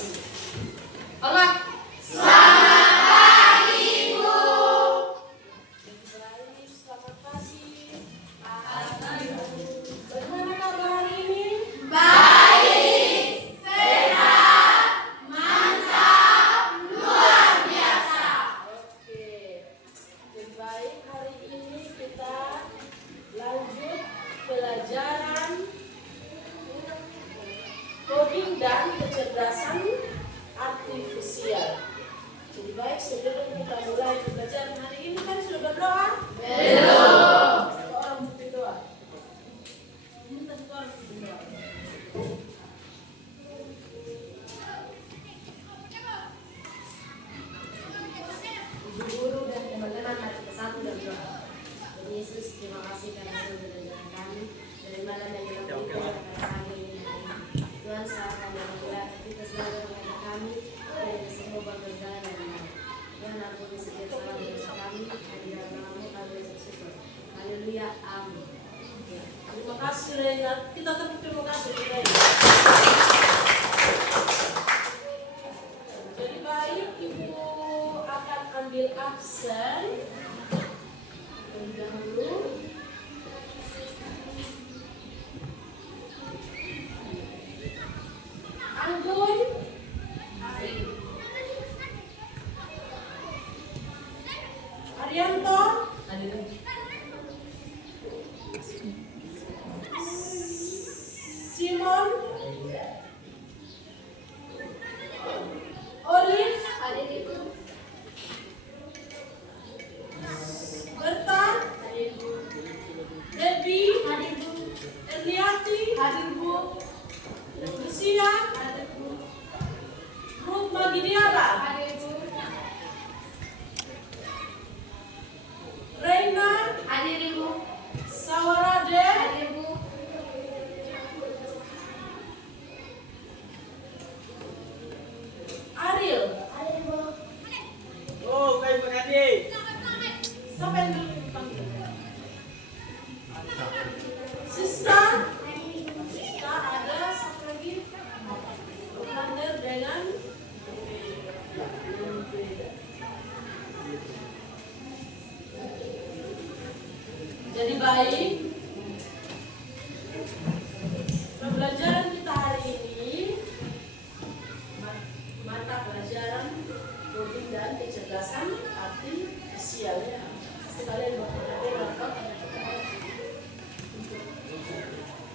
Hormat. Selamat pagi, Ibu. Baik, selamat pagi. Bagaimana kabar hari ini? Baik, sehat, mantap, luar biasa. Oke. Jadi baik, hari ini kita lanjut pelajaran coding dan kecerdasan artifisial. Jadi baik, sebelum kita mulai pelajaran hari ini kan sudah berdoa? Belum. Satu orang bukti doa. Minta satu orang bukti doa. Ibu guru dan teman-teman, mari kita satu dan doa. Tuhan Yesus, terima kasih karena Tuhan mendengar kami dari malam yang kita berikan kepada kami ini hari ini. Tuhan, serahkan dan memulai kita selalu kepada kami dan semua berjalan dengan baik. Tuhan, ampuni setiap salah dan dosa kami, dan di dalam namamu kami bersyukur. Haleluya, amin. Ya. Terima kasih Rena. Kita tepuk terima kasih Rena. Jadi baik, Ibu akan ambil absen terlebih dahulu. Anggun, Arianto, Simon, Olive, Berta, Debbie, Erniati, Lucia, Ruth Magidiara, Reina, Sawarade, Ariel. Oh, kayak begini. Siapa yang dulu dipanggil? Sista, ada satu lagi. Partner dengan jadi baik. Pembelajaran kita hari ini mata pelajaran coding dan kecerdasan artifisial ya. Sekalian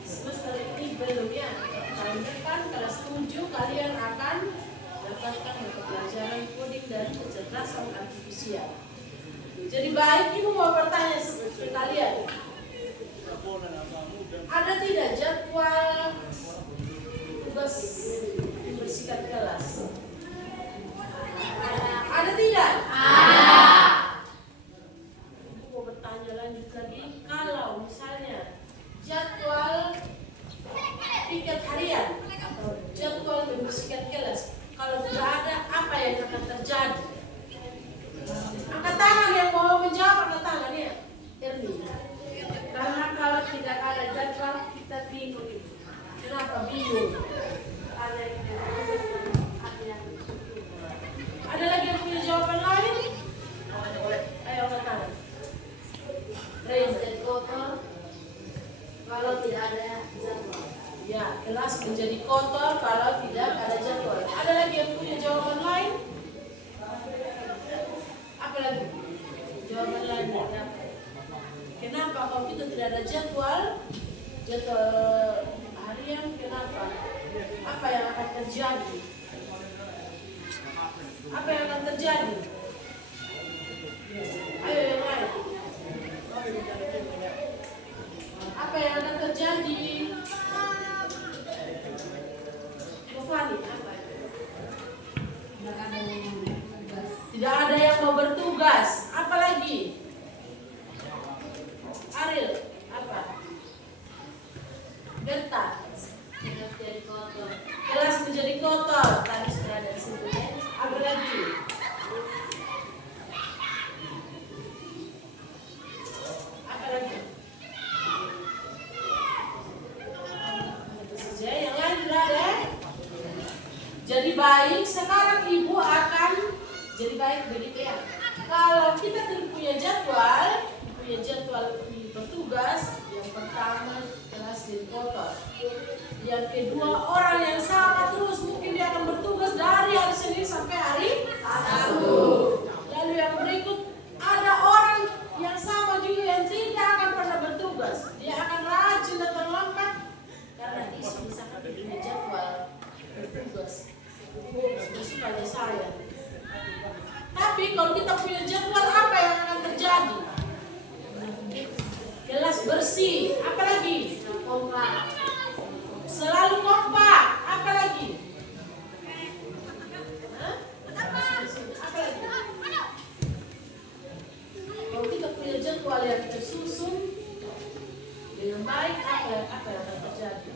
semester ini belum ya. Tahun depan kelas 7 kalian akan dapatkan mata pelajaran coding dan kecerdasan artifisial. Jadi baik, Ibu mau bertanya ke kalian. Ada tidak jadwal tugas membersihkan kelas? Ada tidak? Ada. Ibu mau bertanya lanjut lagi. Kalau misalnya jadwal piket harian atau jadwal membersihkan kelas, kalau tidak ada, apa yang akan terjadi? Angkat tangan yang mau menjawab, angkat tangan ya. Erni. Karena kalau tidak ada jadwal, kita bingung. Kenapa bingung? Ada lagi yang punya jawaban lain? Ayo angkat tangan. Raise. Jadi kotor kalau tidak ada jadwal. Ya, kelas menjadi kotor kalau tidak ada jadwal. Ada lagi yang punya jawaban lain? Apa lagi? Jawaban lain ada. Kenapa kalau kita tidak ada jadwal harian, kenapa? Apa yang akan terjadi? Apa yang akan terjadi? Ayo yang lain. Apa yang akan terjadi? Fani, apa? Tidak ada yang mau bertugas. Apa lagi? Ariel, apa? Berta. Jadi kotor. Kelas menjadi kotor. Tadi sudah ada di situ ya. Apa lagi? Apa lagi? Itu saja. Yang lain tidak ada? jadi baik. Sekarang ibu akan jadi baik begitu ya. Kalau kita tidak punya jadwal bertugas, yang pertama kelas jadi kotor. Yang kedua orang yang sama terus, mungkin dia akan bertugas dari hari Senin sampai hari Sabtu. Lalu yang berikut ada orang yang sama juga yang tidak akan pernah bertugas. Dia akan rajin datang lambat karena isu misalkan punya jadwal bertugas. Supaya saya. Tapi kalau kita punya jadwal, apa yang akan terjadi? Kelas bersih, apalagi? Kompak. Selalu kompak, apalagi? Apalagi? Kalau kita punya jadwal yang tersusun dengan baik, apa yang akan terjadi?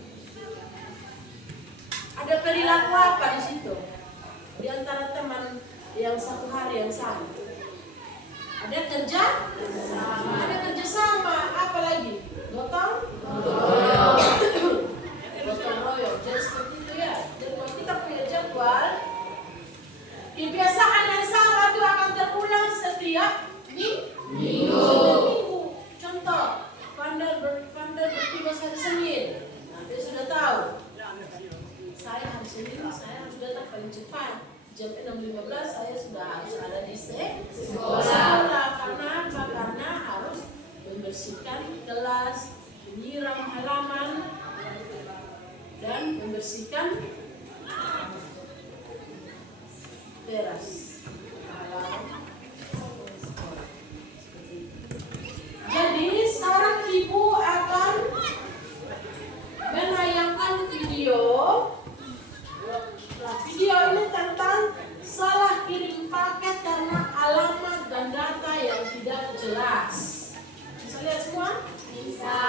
Ada perilaku apa di situ? Di antara teman yang satu hari yang sama. Ada kerja sama. Ada kerja sama, apa lagi? Gotong royong. Jadi seperti itu ya. Jadi kalau kita punya jadwal, kebiasaan yang sama itu akan terulang setiap minggu. Contoh, Vander bertugas hari Senin. Nah, dia sudah tahu. Saya hari Senin, saya harus datang paling cepat. Jam 6.15 saya sudah harus ada di sekolah. Karena apa? Karena harus membersihkan kelas, menyiram halaman, dan membersihkan teras. Jadi sekarang ibu akan menayangkan video. Video ini tentang salah kirim paket karena alamat dan data yang tidak jelas. Bisa lihat semua? Bisa.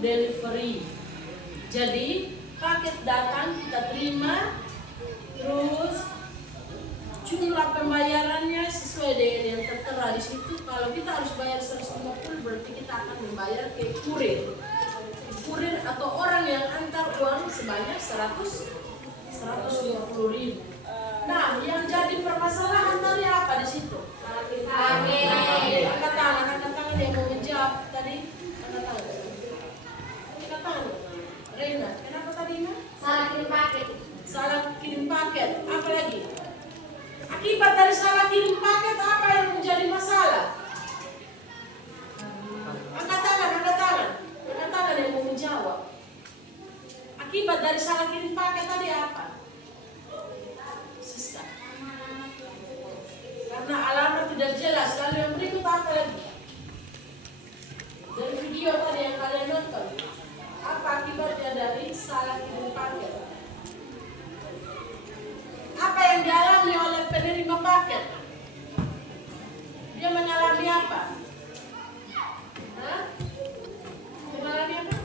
delivery. Jadi paket datang kita terima, terus jumlah pembayarannya sesuai dengan yang tertera di situ. Kalau kita harus bayar 150, berarti kita akan membayar ke kurir atau orang yang antar uang sebanyak 150.000. Nah, yang jadi permasalahan tadi apa di situ? Angkat tangan yang mau menjawab tadi. Angkat tangan. Rena, kenapa tadi Nak? Salah kirim paket. Apa lagi? Akibat dari salah kirim paket apa yang menjadi masalah? Angkat tangan yang mau menjawab. Akibat dari salah kirim paket tadi apa? Siska. Karena alamat tidak jelas. Lalu yang berikut apa lagi? Dari video tadi yang kalian nonton, apa akibatnya dari salah kirim paket? Apa yang dialami oleh penerima paket? Dia mengalami apa? Mengalami apa?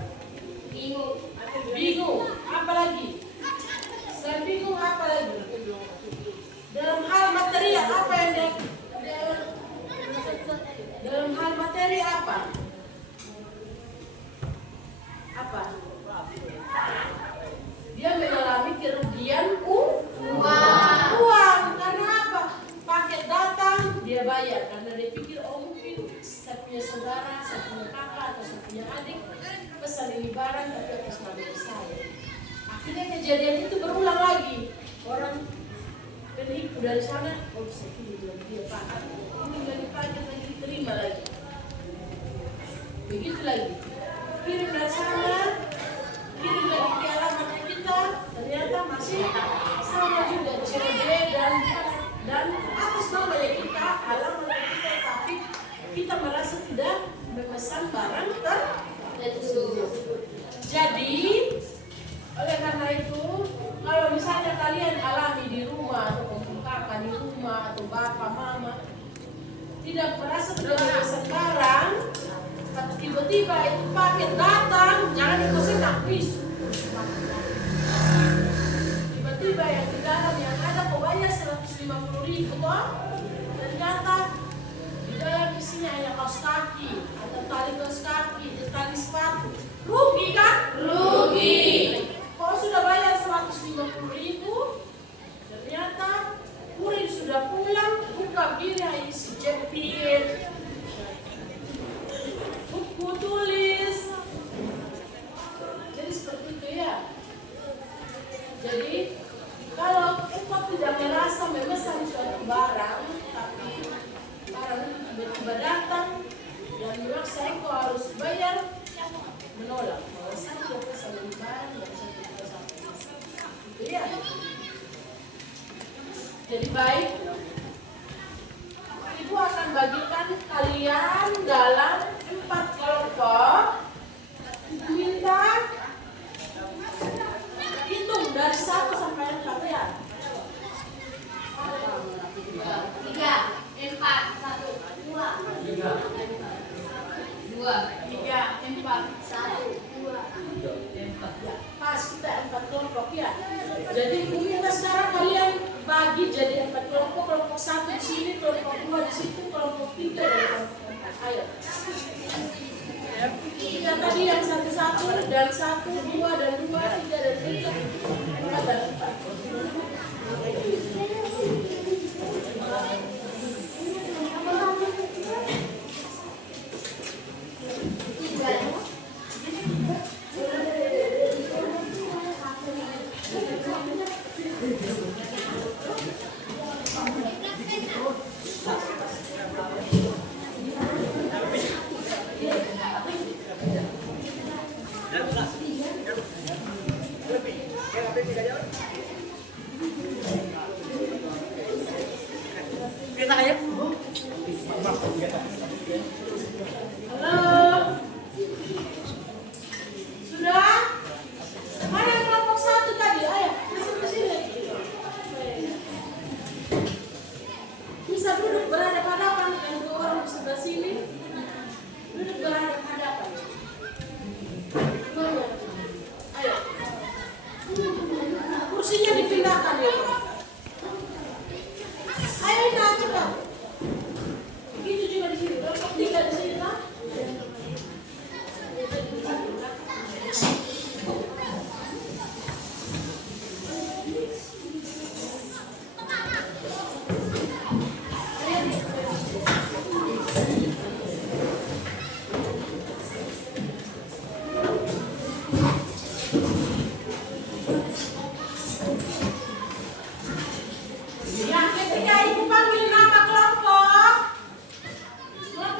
Bingung. Apa lagi? Selain bingung apa lagi? Dalam hal material apa yang dia dalam hal materi apa? Apa? Dia mengalami kerugian uang. Karena apa? Paket datang, dia bayar karena dia pikir mungkin saya punya saudara, saya punya kakak atau saya punya adik pesan ini barang tapi atas nama saya. Akhirnya kejadian itu berulang lagi. Orang penipu dari sana, saya kirim dia paket, ini lagi paket lagi diterima lagi. Begitu lagi. Kirim dari sana, kirim lagi ke alamatnya kita, ternyata masih sama juga COD dan atas namanya kita, alamatnya kita, tapi kita merasa tidak memesan barang tersebut. Jadi oleh karena itu, kalau misalnya kalian alami di rumah atau kakak di rumah atau bapak mama tidak merasa tidak memesan barang, tapi tiba-tiba itu paket datang, jangan dikosen habis. Tiba-tiba yang di dalam yang ada kau bayar 150.000 toh, ternyata di dalam isinya hanya kaos kaki atau tali kaos kaki, tali sepatu. Rugi kan? Rugi. Kau sudah bayar 150.000, ternyata kurir sudah pulang, buka gini isi jepit, buku tulis. Jadi seperti itu ya. Jadi kalau engkau tidak merasa memesan suatu barang, tapi barang itu tiba-tiba datang dan memaksa engkau harus bayar, menolak bahwa saya tidak pesan barang dan saya tidak pesan. Itu ya. Jadi baik, Ibu akan bagikan kalian dalam 4 kelompok. Minta hitung dari 1 sampai 4 ya. 3, 4, 1, 2, 3, 4, 1, 2, 4. Ya, pas kita 4 kelompok ya. Jadi Ibu minta sekarang kalian bagi jadi 4 kelompok. Kelompok 1 di sini, kelompok 2 di situ, kelompok 3 dan kelompok 4. Ayo. Kita tadi yang 1 dan 1, 2 dan 2, 3 dan 3, 4 dan 4. pindahkan ya. Ayo Ina, cepat. Begitu juga di sini. Kelompok 3 di sini, Pak. Ya, ketika ibu panggil nama kelompok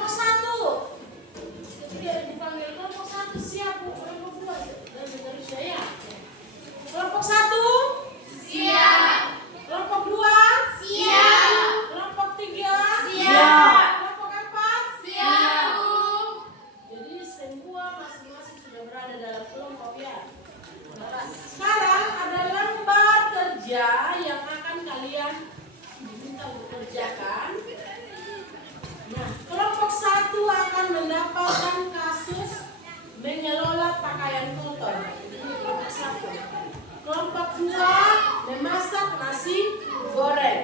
1. Ketika ibu panggil kelompok 1 siap bu, kelompok 2 dan seterusnya ya. Kelompok 1 Siap. kelompok 2 Siap. kelompok 3 Siap. kelompok 4. Siap, Bu. Jadi semua masing-masing sudah berada dalam kelompok ya. Nah, sekarang ada lembar kerja yang akan kalian diminta untuk kerjakan. Nah, kelompok 1 akan mendapatkan kasus mengelola pakaian kotor. Ini kelompok 1. Kelompok 2 memasak nasi goreng.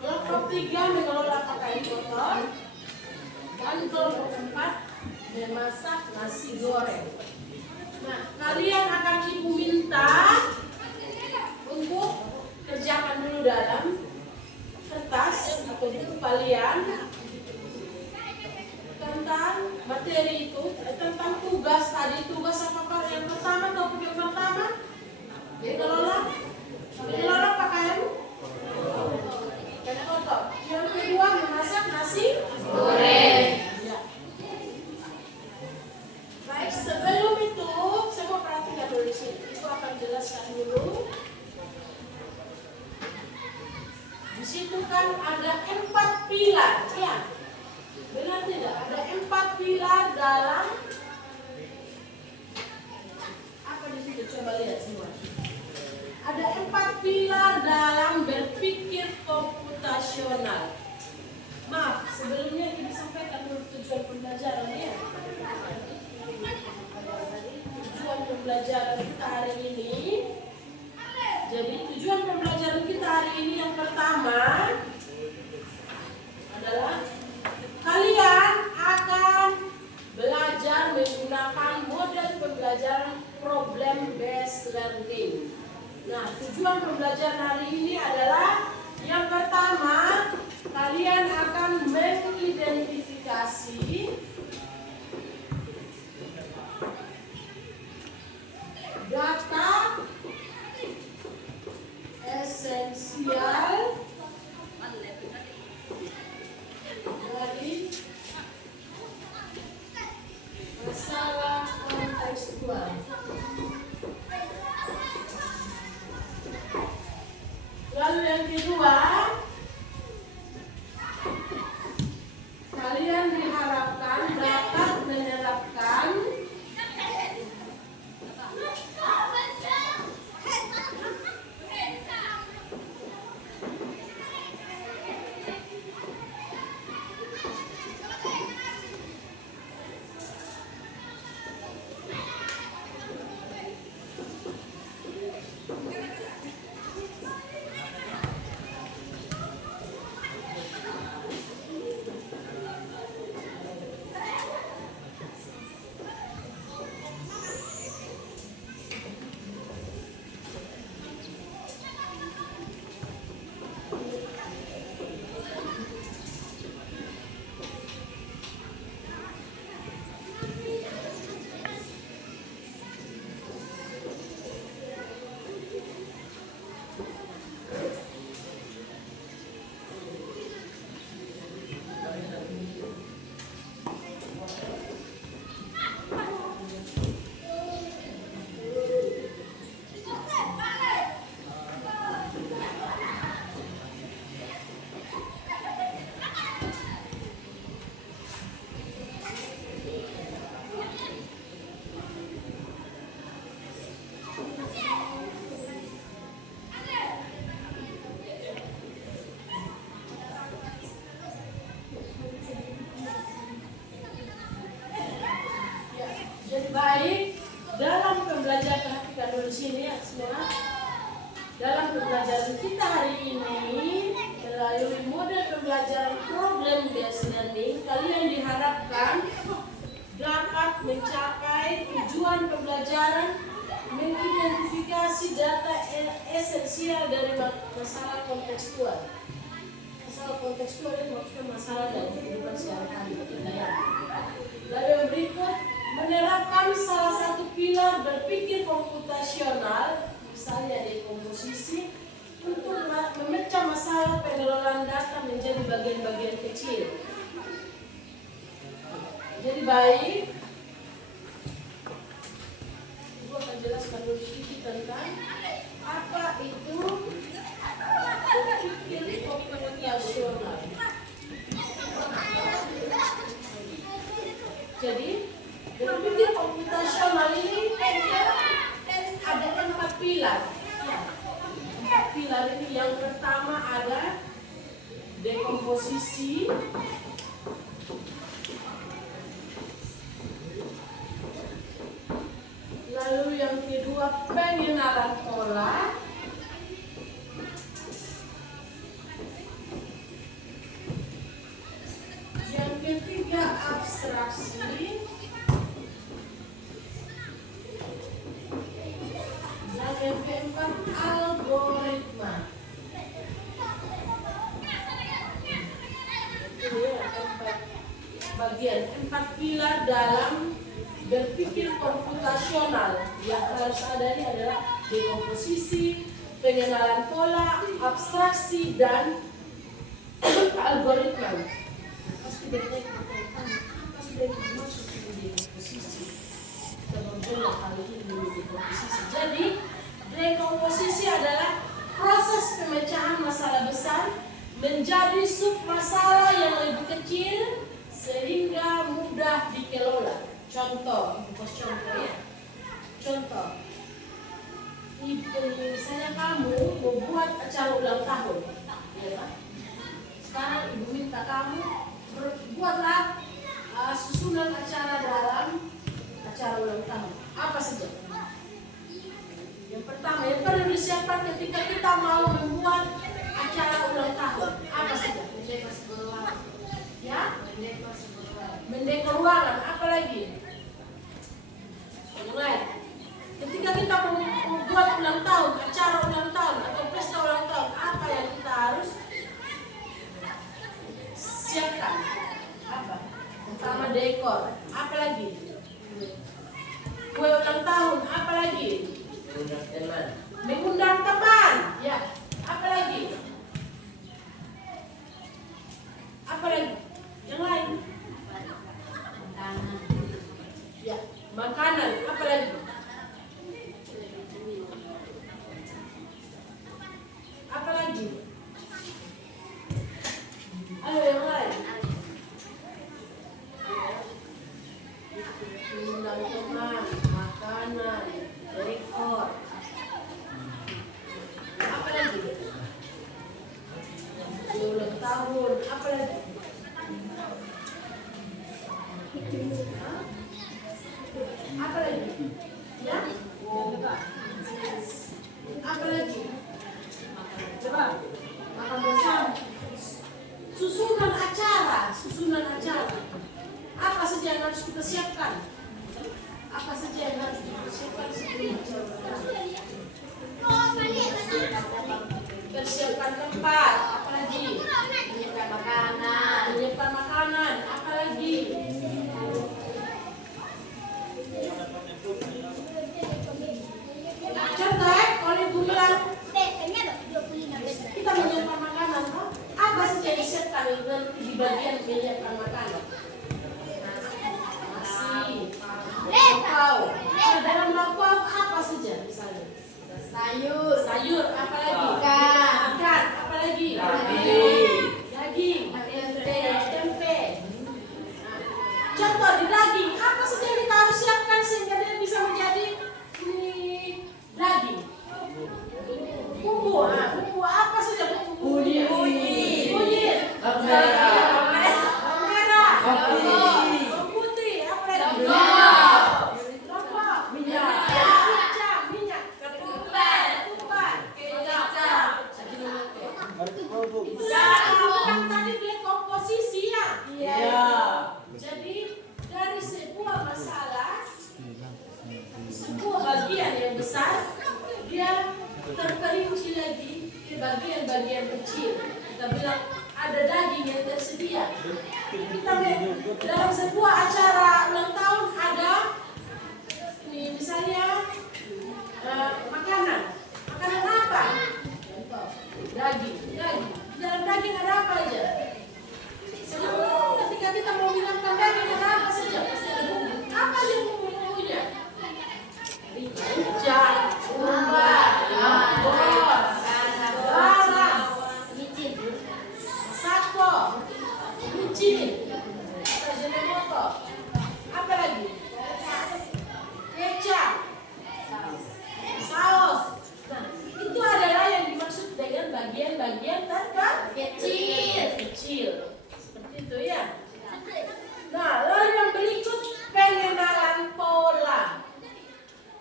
Kelompok 3 mengelola pakaian kotor. Dan kelompok 4 memasak nasi goreng. Nah, kalian akan ibu minta untuk kerjakan dulu dalam kertas atau buku kalian tentang materi itu, tentang tugas tadi. Tugas apa Pak? Yang pertama, topik yang pertama mengelola pakaian kotor. Yang kedua memasak nasi Goreng. ya. Baik, sebelum itu saya mau perhatikan dulu di sini. Ibu akan jelaskan dulu. Di situ kan ada 4 pilar, ya. Benar tidak? Ada 4 pilar dalam apa di situ? Coba lihat semua. Ada 4 pilar dalam berpikir komputasional. Maaf, sebelumnya ini disampaikan dulu tujuan pembelajaran ya. Tujuan pembelajaran kita hari ini. Jadi tujuan pembelajaran kita hari ini yang pertama adalah kalian akan belajar menggunakan model pembelajaran problem based learning. Nah, tujuan pembelajaran hari ini adalah yang pertama, kalian akan mengidentifikasi data esensial dari masalah kontekstual. Lalu yang kedua, kalian diharapkan dapat menerapkan baik, dalam pembelajaran, perhatikan dulu sini ya semua. Dalam pembelajaran kita hari ini melalui model pembelajaran problem based learning, kalian diharapkan dapat mencapai tujuan pembelajaran, mengidentifikasi data esensial dari masalah kontekstual. Masalah kontekstual itu maksudnya masalah dalam kehidupan sehari-hari kita ya. Lalu yang berikut, menerapkan salah satu pilar berpikir komputasional, misalnya dekomposisi, untuk memecah masalah pengelolaan data menjadi bagian-bagian kecil. Jadi baik, Ibu akan jelaskan dulu sedikit tentang apa itu berpikir komputasional. Jadi berpikir komputasional ini ada 4 pilar. 4 pilar ini, yang pertama ada dekomposisi, lalu yang kedua pengenalan pola, yang ketiga abstraksi, dan yang keempat algoritma. Ini ya, 4 bagian, 4 pilar dalam berpikir komputasional. Yang harus ada ini adalah dekomposisi, pengenalan pola, abstraksi, dan algoritma. Pasti dari masuk ke dekomposisi. Kita berbeda kali ini dekomposisi. Jadi dekomposisi adalah proses pemecahan masalah besar menjadi sub masalah yang lebih kecil sehingga mudah dikelola. Contoh, contoh ya. Contoh, misalnya kamu membuat acara ulang tahun, ya kan? Sekarang ibu minta kamu buatlah susunan acara dalam acara ulang tahun. Apa saja? Yang pertama, yang perlu disiapkan ketika kita mau membuat acara ulang tahun, apa saja? Mendekorasi ruangan. Ya? Mendekorasi ruangan. Mendekor ruangan, apa lagi? Yang lain. Ketika kita membuat ulang tahun, acara ulang tahun atau pesta ulang tahun, apa yang kita harus siapkan? Apa? Pertama dekor, apa lagi? Kue ulang tahun, apa lagi? Mengundang teman, ya. Apa lagi? Apa lagi? Yang lain? Makanan. Ya, makanan. Apa lagi? Apa lagi? Ayo yang lain. Mengundang teman, makanan, dekor. Apa lagi? Ulang tahun. Apa lagi? Hah? Apa lagi? Ya? Apa lagi? Coba. Makan bersama. Susunan acara. Susunan acara. Apa saja yang harus kita siapkan? Apa saja yang harus kita siapkan sebelum acara? Persiapkan tempat. Apa lagi? Menyiapkan makanan. Menyiapkan makanan. Apa lagi? Contoh ya, kalau ibu bilang kita menyiapkan makanan, apa saja yang disiapkan di bagian menyiapkan makanan? Nasi, lauk. Nah, dalam lauk apa saja misalnya? Sayur. Sayur, apa lagi? Ikan. Apa lagi? Daging. Tempe. Contoh di daging, apa saja yang kita harus siapkan sehingga dia bisa menjadi daging? Bumbu, bumbu apa saja bumbu? Kunyit. Bawang merah. Bawang putih. Apa lagi? Lombok. Minyak. bagian-bagian kecil. Kita bilang ada daging yang tersedia. Kita dalam sebuah acara ulang tahun ada ini misalnya makanan apa? Daging. Dalam daging ada apa aja? Ketika kita mau bilangkan daging ada apa saja? Pasti ada bumbu. Apa yang bumbunya? Rica, umba, labor, garam, micin, sako, micin, Ajinomoto. Apa lagi? Kecap, saus. Nah, itu adalah yang dimaksud dengan bagian-bagian kecil. Seperti itu ya. Nah, lalu yang berikut pengenalan pola.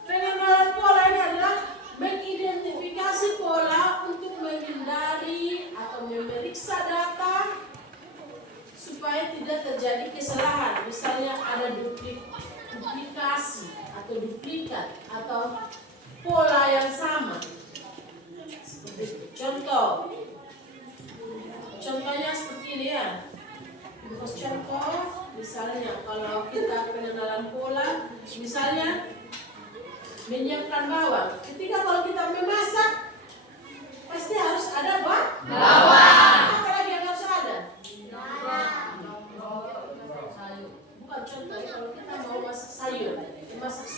Pengenalan pola ini adalah mengidentifikasi pola untuk menghindari atau memeriksa data supaya tidak terjadi kesalahan. Misalnya ada duplikasi atau duplikat atau pola yang sama. Seperti itu. Contohnya seperti ini ya. Contoh, misalnya kalau kita pengenalan pola, misalnya menyiapkan bawang. Ketika kalau kita memasak, pasti harus ada bawang. Apa lagi yang harus ada? Bukan contoh, kalau kita mau masak sayur, masak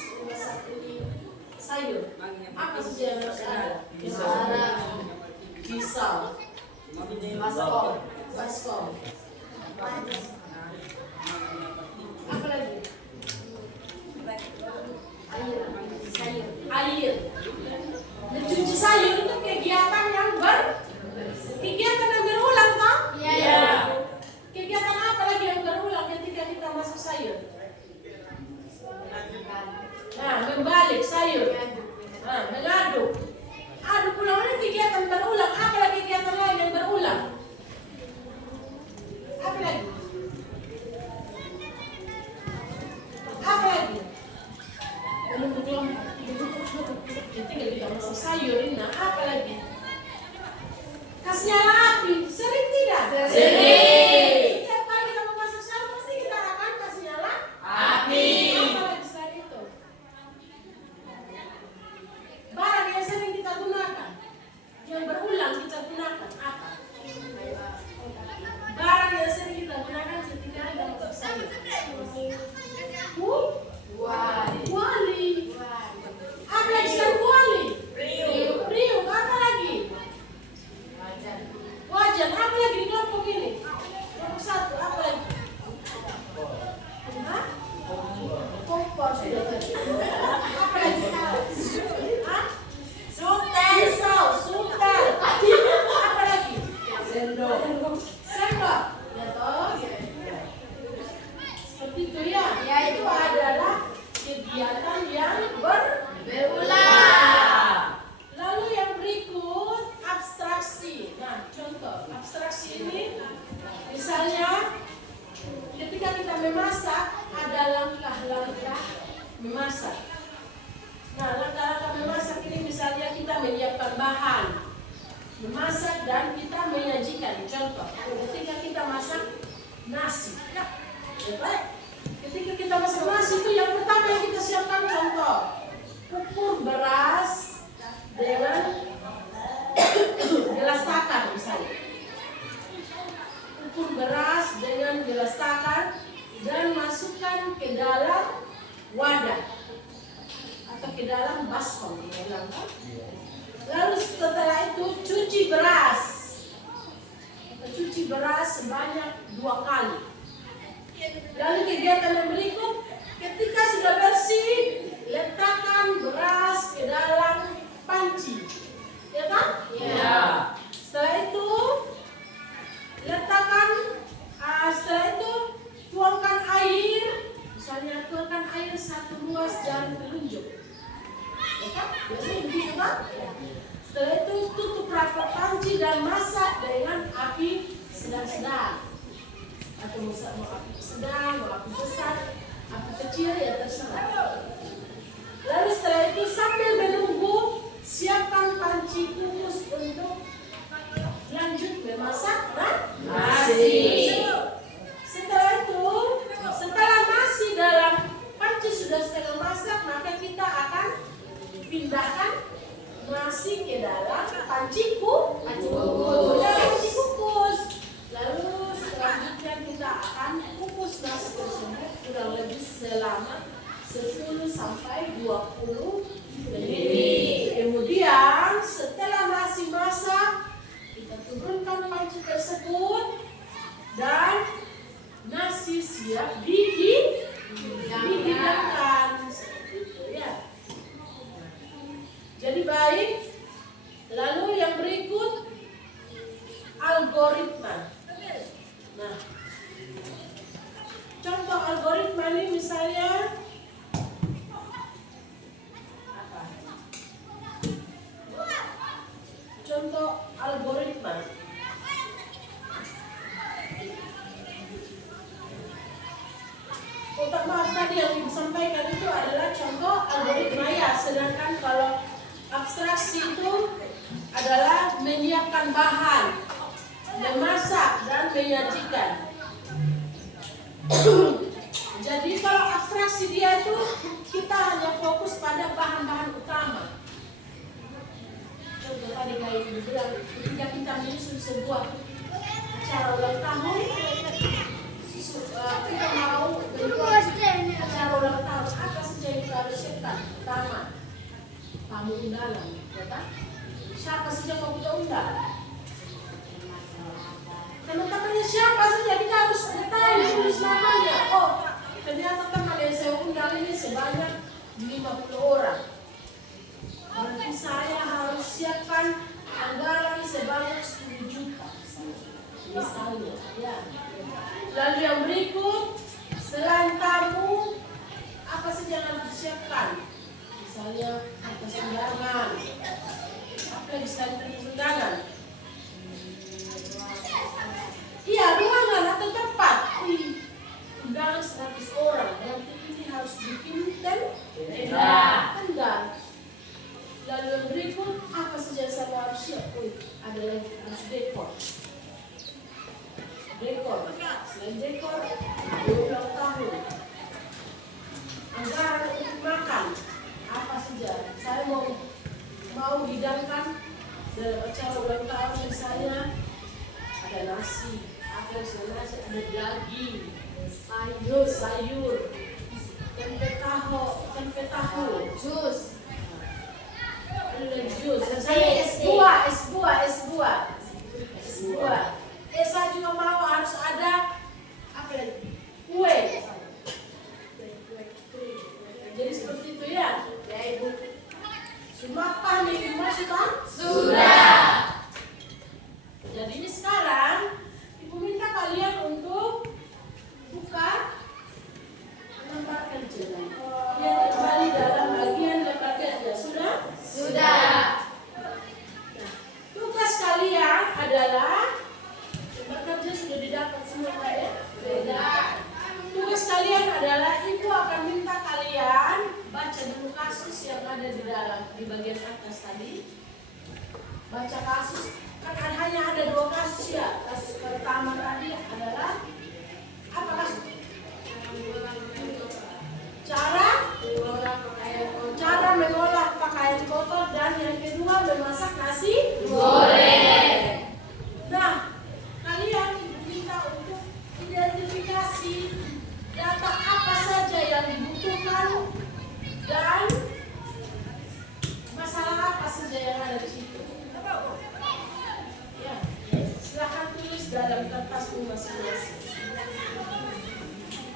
ini sayur, apa saja yang harus ada? Pisau, baskom. Apa lagi? Air. Mencuci sayur itu kegiatan yang berulang, toh? Iya. Kegiatan apa lagi yang berulang ketika kita masak sayur? Nah, membalik sayur. Nah, mengaduk. Aduk ulang ini kegiatan berulang. Apa lagi kegiatan lain yang berulang? Apa lagi? Ketika kita masak sayur ini, apa lagi? Kasih nyala api, sering tidak? Sering. Setiap kali kita mau masak sayur pasti kita akan kasih nyala api. Apa lagi selain itu? Barang yang sering kita gunakan, yang berulang kita gunakan apa? Barang yang sering kita gunakan ketika kita masak sayur. Kuali. Apa lagi selain kuali? Riuk. Apa lagi? Wajan. Apa lagi di kelompok ini? Kelompok 1. Apa lagi? Kompor sudah tadi. Apa lagi? Sutel. Apa lagi? Sendok. Ya toh. Seperti itu ya. Ya itu adalah kegiatan yang berulang. Lalu yang berikut abstraksi. Nah, contoh abstraksi ini misalnya ketika kita memasak ada langkah-langkah memasak. Nah, langkah-langkah memasak ini misalnya kita menyiapkan bahan, memasak dan kita menyajikan. Contoh, ketika kita masak nasi. Ketika kita masak nasi itu yang pertama yang kita siapkan contoh ukur beras dengan gelas takar misalnya. Ukur beras dengan gelas takar dan masukkan ke dalam wadah atau ke dalam baskom. Lalu setelah itu cuci beras sebanyak 2 kali. Lalu kegiatan yang berikut, ketika sudah bersih, letakkan beras ke dalam panci. Ya kan? Ya. Setelah itu tuangkan air. Misalnya tuangkan air 1 ruas jari telunjuk. Ya kan? Biasanya begitu kan? Setelah itu tutup rapat panci dan masak dengan api sedang-sedang. Atau mau api sedang, mau api besar, api kecil ya terserah. Lalu setelah itu sambil menunggu siapkan panci kukus untuk memasak Nasi. Setelah itu, setelah nasi dalam panci sudah setengah masak, maka kita akan pindahkan nasi ke dalam panci kukus. Lalu selanjutnya kita akan kukus nasi tersebut kurang lebih selama 10 sampai 20 menit. Kemudian setelah nasi masak, kita turunkan panci tersebut dan nasi siap dihidangkan. Seperti itu ya. Jadi baik. Lalu yang berikut algoritma. Nah, contoh algoritma ini misalnya apa? Contoh algoritma. Maaf, tadi yang disampaikan itu adalah contoh algoritma ya. Sedangkan kalau abstraksi itu adalah menyiapkan bahan, memasak dan menyajikan. Jadi kalau abstraksi dia itu kita hanya fokus pada bahan-bahan utama. Contoh tadi kayak bilang ketika kita menyusun sebuah acara ulang tahun, kita mau acara ulang tahun apa saja yang kita harus siapkan? Pertama, tamu undangan, ya kan? Siapa saja mau kita undang? Teman-temannya siapa saja kita harus detail tulis namanya. Oh, ternyata teman yang saya undang ini sebanyak 50 orang. Berarti saya harus siapkan anggaran sebanyak 10 juta. Misalnya, ya. Lalu yang berikut, selain tamu, apa saja yang harus disiapkan? Misalnya kertas undangan. Apa yang selain kertas undangan? Iya, ruangan atau tempat. Undangan 100 orang. Berarti ini harus bikin tenda. Lalu yang berikut, apa saja yang saya harus siap? Ada lagi harus dekor. Selain dekor, ulang tahun. Anggaran untuk makan, apa saja? Saya mau hidangkan dalam acara ulang tahun misalnya ada nasi, ada daging, sayur, tempe tahu, jus. Ada jus. Saya es buah. Saya juga mau harus ada apa lagi? Kue. Jadi seperti itu ya. Ya Ibu. Sudah paham yang dimaksudkan? Sudah. Jadi ini sekarang Ibu minta kalian untuk buka lembar kerja. Lihat kembali dalam bagian lembar kerja. Sudah? Sudah. Nah, tugas kalian adalah lembar kerja sudah didapat semua Pak ya? Sudah. Tugas kalian adalah Ibu akan minta kalian baca dulu kasus yang ada di dalam di bagian atas tadi. Baca kasus, kan hanya ada 2 kasus ya. Kasus pertama tadi adalah apa kasus? Cara mengolah pakaian kotor dan yang kedua memasak nasi goreng. Nah, kalian diminta untuk identifikasi data apa saja yang dibutuhkan dan masalah apa saja yang ada di situ. Ya, silakan tulis dalam kertasmu masing-masing.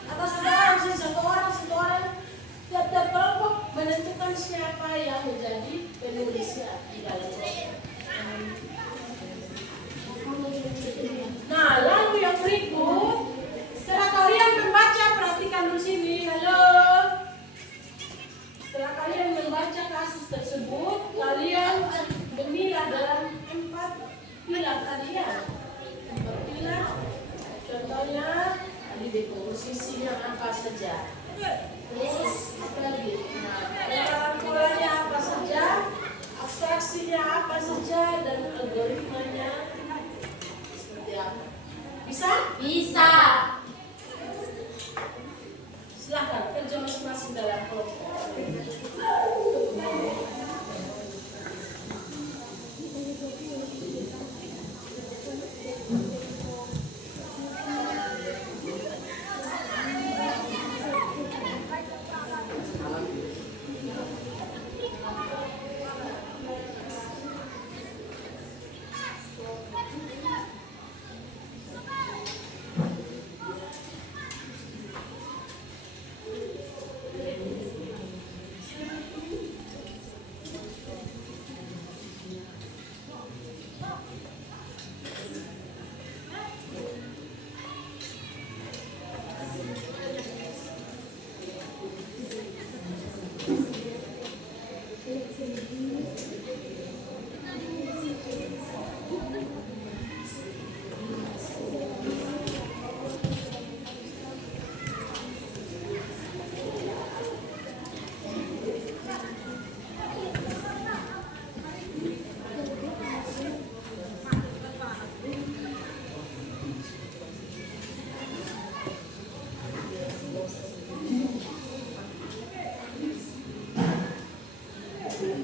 Atau saudara bisa satu orang tiap-tiap kelompok menentukan siapa yang menjadi penulisnya di dalam kelompok. Nah, lalu yang berikut, setelah kalian membaca, perhatikan di sini. Halo. Setelah kalian membaca kasus tersebut, kalian memilah dalam 4 pilar tadi ya. 4 pilar. Contohnya tadi dekomposisinya apa saja. Terus apa lagi? Polanya apa saja, abstraksinya apa saja, dan algoritmanya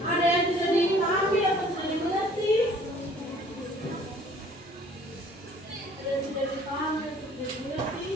Ada yang tidak dipahami atau tidak dimengerti? Ada yang tidak dipahami atau tidak dimengerti?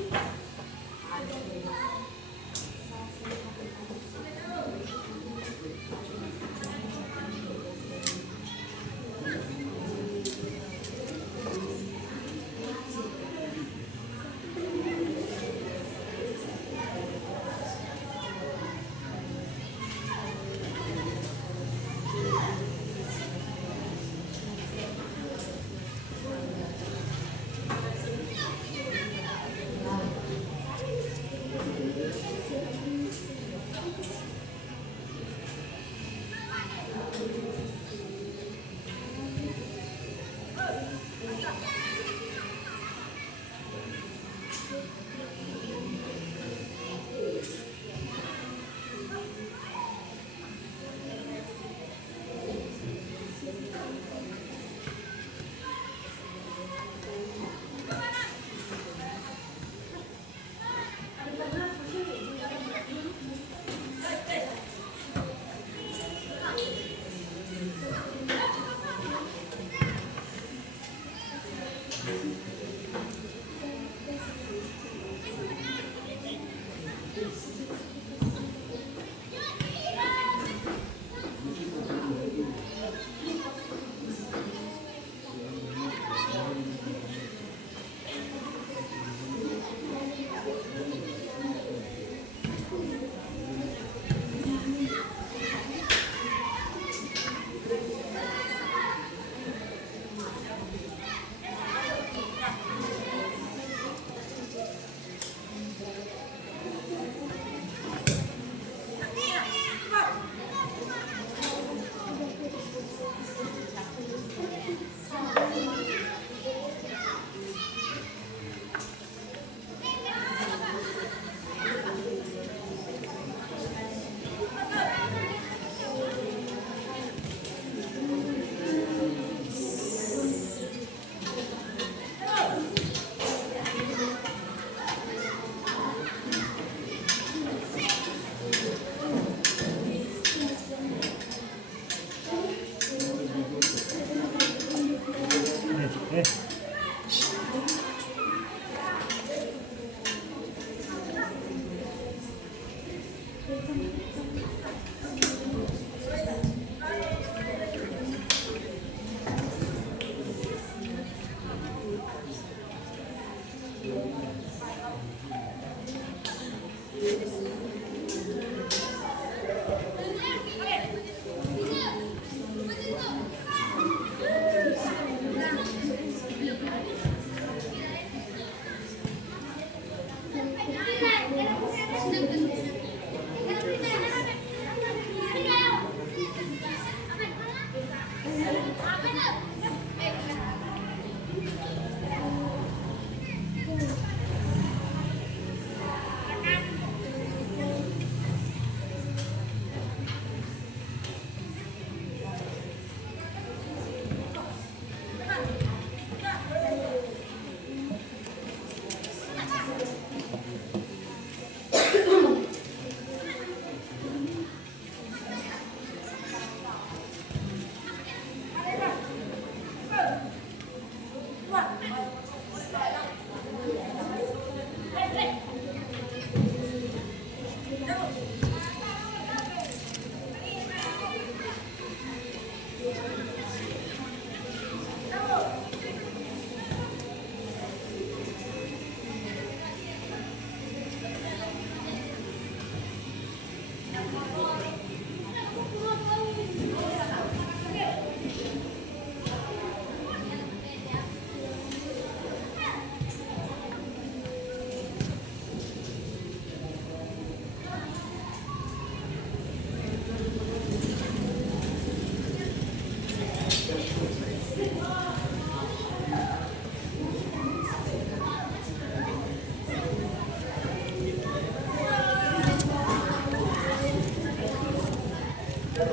Ada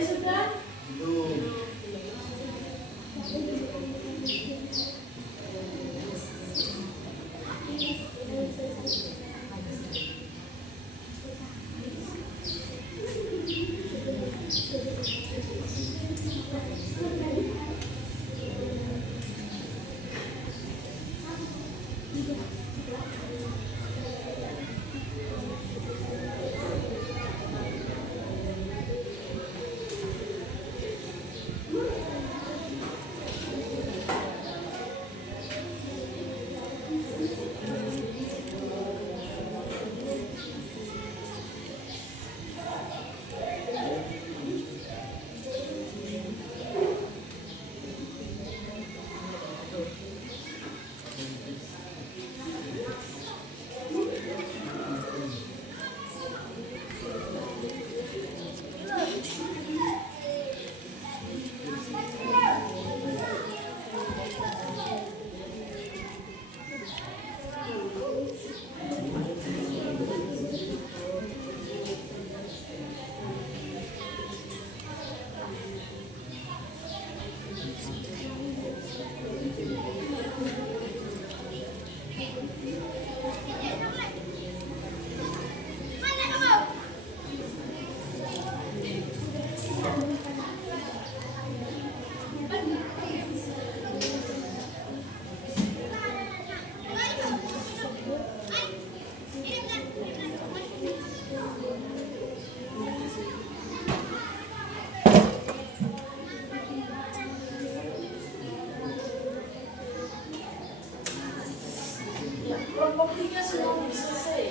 yang sudah? Kelompok 3 semua udah selesai.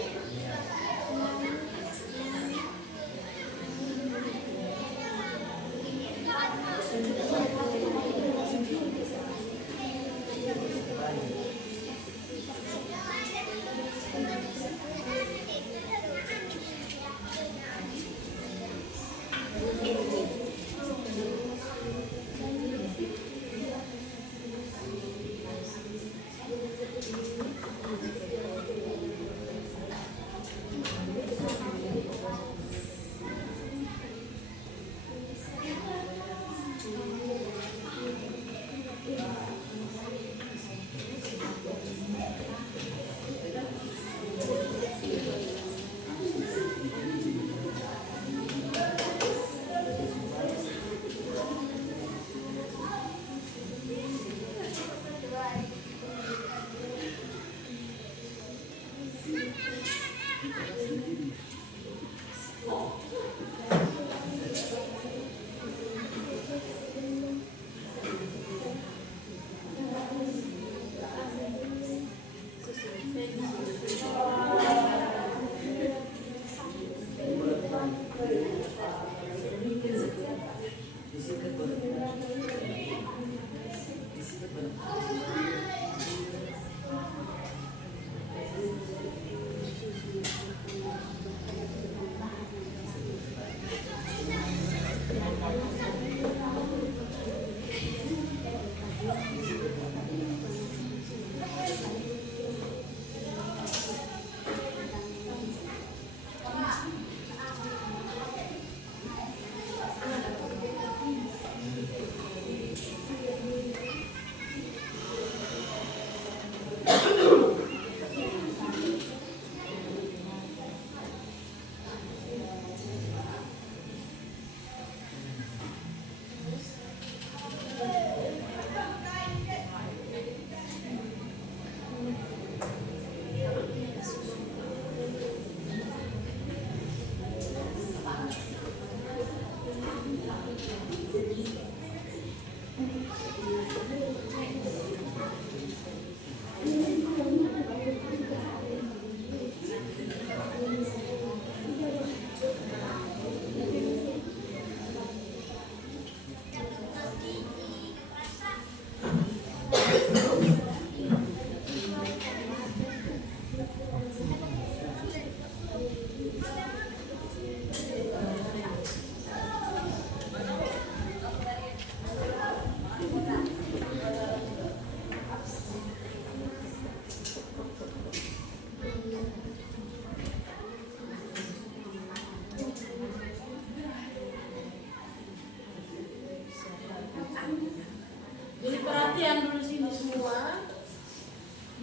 Jadi perhatian dulu sini semua.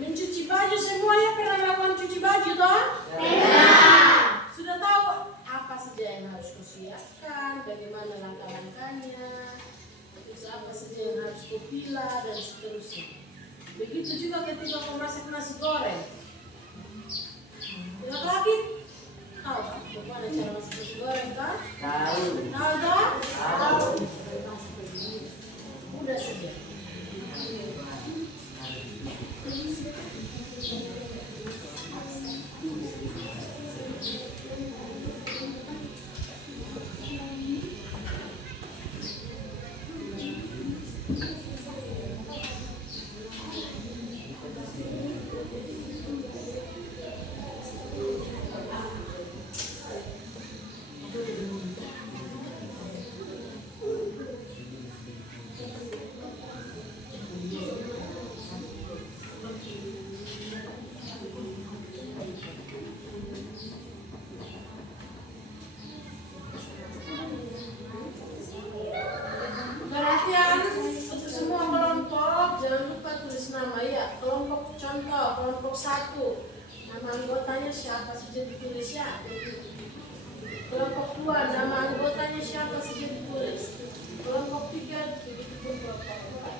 Mencuci baju semuanya pernah melakukan cuci baju toh? Pernah. Sudah tahu apa saja yang harus kusiapkan, bagaimana langkah-langkahnya, terus apa saja yang harus kupilah dan seterusnya. Begitu juga ketika kau masak nasi goreng. Tidak lagi tahu bagaimana cara masak nasi goreng kan? Tahu. Tahu toh? Tahu. Mudah saja. Perhatian untuk semua kelompok, jangan lupa tulis nama ya. Kelompok contoh, kelompok 1, nama anggotanya siapa saja ditulis ya. Kelompok 2, nama anggotanya siapa saja ditulis. Kelompok 3, begitu pun kelompok 4.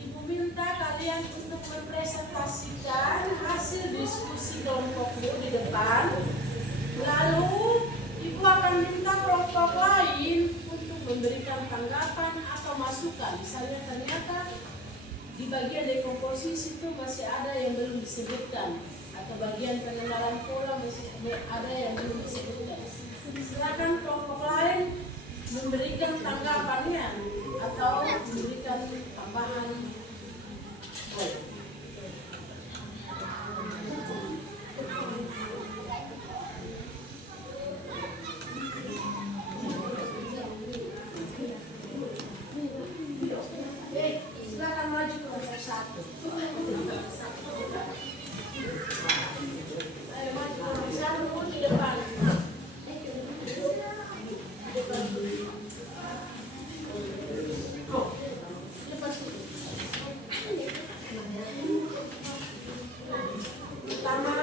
Ibu minta kalian untuk mempresentasikan hasil memberikan tanggapan atau masukan. Misalnya ternyata di bagian dekomposisi itu masih ada yang belum disebutkan, atau bagian pengenalan pola masih ada yang belum disebutkan. Silakan kelompok lain memberikan tanggapannya atau memberikan tambahan. Silakan maju ke nomor 1. Ayo maju ke nomor 1 di depan. Pertama,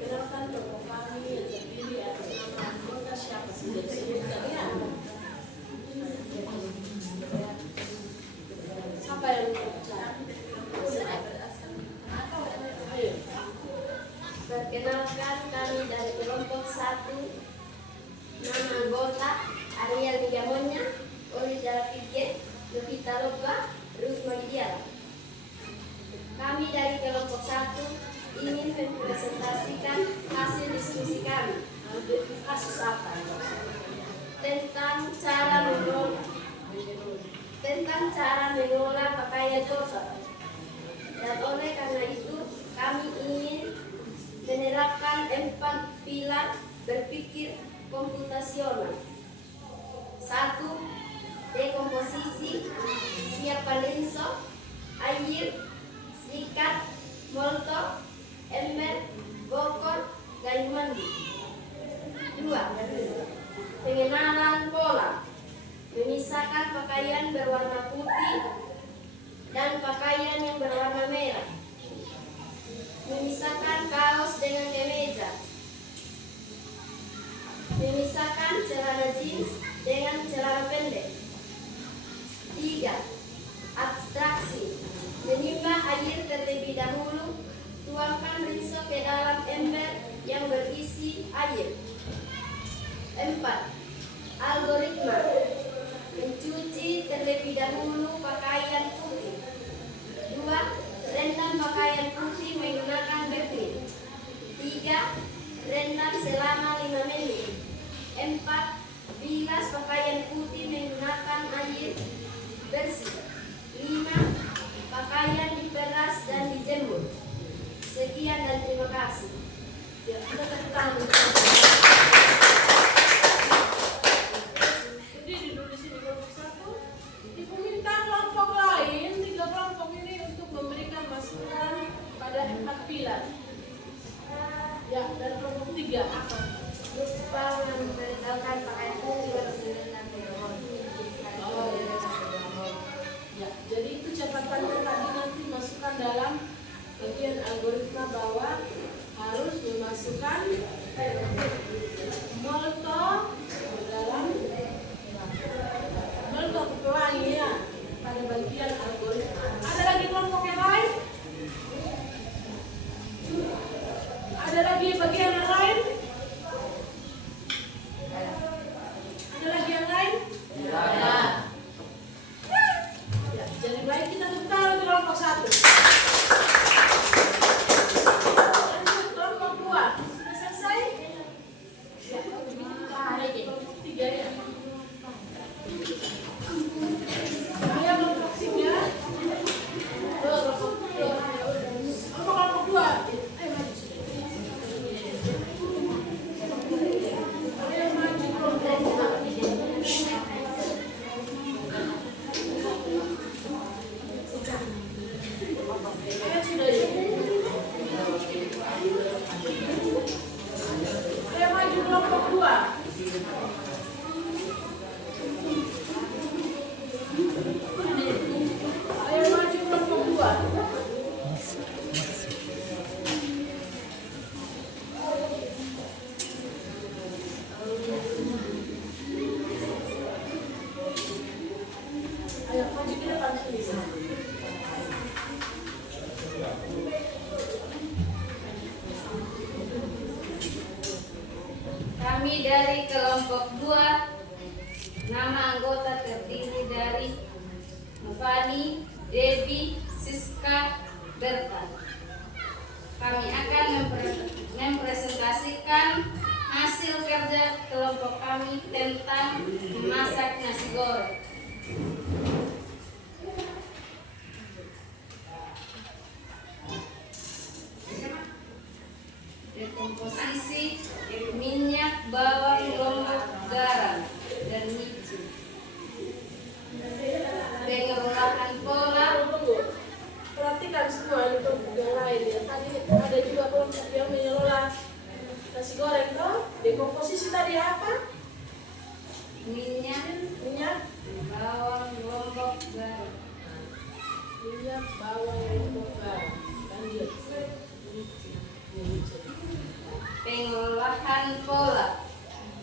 kenalkan tokoh kami yang terdiri atas nama anggota siapa sudah disebutkan ya. Siapa yang bicara? Ayo. Perkenalkan, kami dari kelompok 1. Nama anggota Ariel Nigamonya, Olivia Pige, Yovita Loba, Rusma Didiala. Kami dari kelompok 1 ingin mempresentasikan hasil diskusi kami. Kasus apa? tentang cara mengolah pakaian kotor. Dan oleh karena itu kami ingin menerapkan 4 pilar berpikir komputasional. 1. Dekomposisi, siapa lenso, air, sikat, molto, ember, bokor, kayu mandi. 2. Pengenalan pola, memisahkan pakaian berwarna putih dan pakaian yang berwarna merah. Memisahkan kaos dengan kemeja. Memisahkan celana jeans dengan celana pendek. 3. Abstraksi, menimba air terlebih dahulu, tuangkan rinso ke dalam ember yang berisi air. 4. Algoritma, mencuci terlebih dahulu pakaian putih. 2. Rendam pakaian putih menggunakan backlit. 3. Rendam selama 5 menit. 4. Bilas pakaian putih menggunakan air bersih. 5. Pakaian diperas dan dijemur. Sekian dan terima kasih. Ya, kita tepuk tangan. Berdiri dulu di sini kelompok 1. Ibu minta kelompok lain, 3 kelompok ini untuk memberikan masukan pada 4 pilar. Ya, dan kelompok 3 apa? Lupa memberitahukan pakaian putih harus direndam dengan air. Ya, jadi itu catatannya tadi nanti masukkan dalam bagian algoritma bawah, harus memasukkan molto dalam molto pewangi ya pada bagian algoritma. Ada lagi kelompok yang lain? Ada lagi bagian yang lain? Ada lagi yang lain? Ya, jadi baik kita tukar di kelompok 1. Lanjut kelompok 2. Sudah selesai? Ya, kelompok 3 ya. Ayo kelompok 3. Kelompok 2. Ayo maju. Ayo maju kelompok 2. Ayo sudah ya. Ayo maju kelompok 2. Ayo maju kelompok 2. Ayo maju ke depan sini. Kami dari kelompok 2, nama anggota Rani, Debbie, Siska, Berta. Kami akan mempresentasikan hasil kerja kelompok kami tentang memasak nasi goreng. Komposisi minyak, bawang, lombok, garam, dan micin. Pengolahan pola. Perhatikan semua ini kelompok yang lain ya. Tadi ada juga kelompok yang mengelola nasi goreng toh. Dekomposisi tadi apa? Minyak, bawang, lombok, garam. Minyak, bawang, lombok, garam. Lanjut. Pengolahan pola.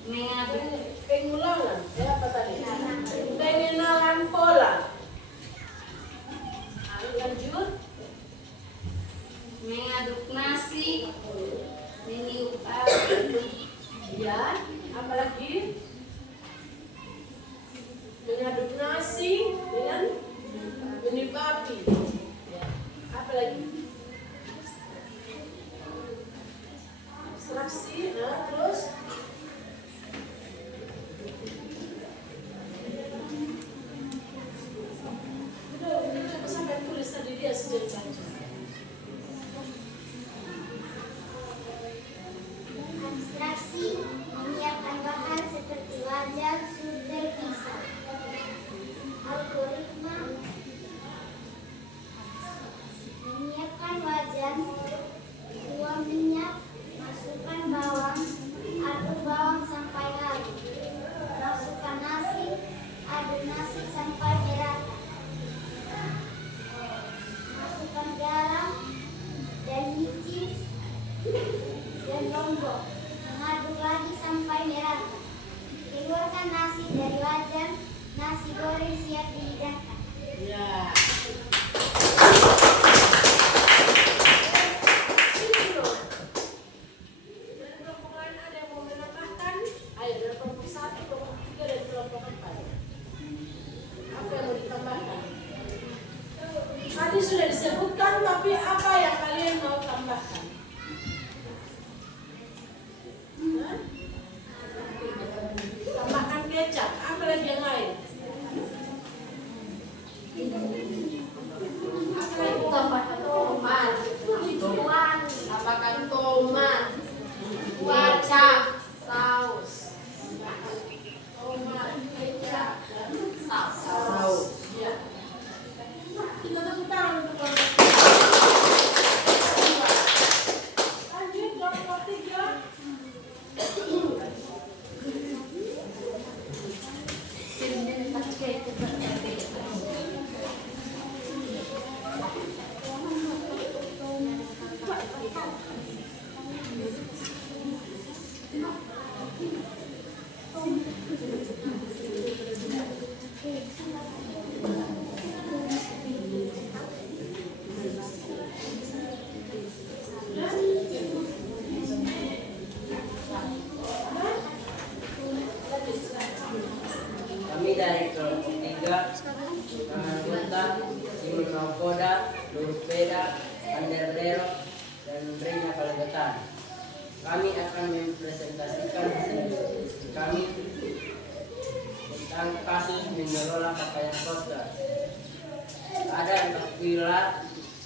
Mengaduk Pengulangan. Apa tadi? Pengenalan pola. Lanjut. mengaduk nasi, meniup api. Ya, apalagi? Mengaduk nasi dengan meniup api. Ya. Apalagi? Abstraksi, nah, terus coba sampai tulis tadi dia sejak saja. Abstraksi menyiapkan bahan seperti wajan, sudah bisa. Algoritma menyiapkan wajan, tuang minyak, masukkan bawang, aduk bawang sampai halus. Masukkan nasi, aduk nasi sampai merata. Masukkan garam dan micin dan lombok. Mengaduk lagi sampai merata. Keluarkan nasi dari wajan. Nasi goreng siap dihidangkan. Ya. Sini dong. Dari kelompok lain ada yang mau menambahkan? Ayo dari kelompok 1, kelompok 3, dan kelompok 4. Apa yang mau ditambahkan? Tadi sudah disebutkan, tapi apa yang kalian mau tambahkan? Hah? Tambahkan kecap, apa lagi yang lain? Apa lagi? Tambahkan tomat. Tambahkan tomat, Kecap, saus. tomat, kecap, dan Saus. saus. Ya. Kita tepuk tangan untuk kelompok. Lanjut kelompok 3. Kami dari kelompok 3 anggota Simon Nakoda, Lurpeda, Anderdero, dan Rina Kalegetan. Kami akan mempresentasikan hasil diskusi kami tentang kasus mengelola pakaian kotor. Ada 4 pilar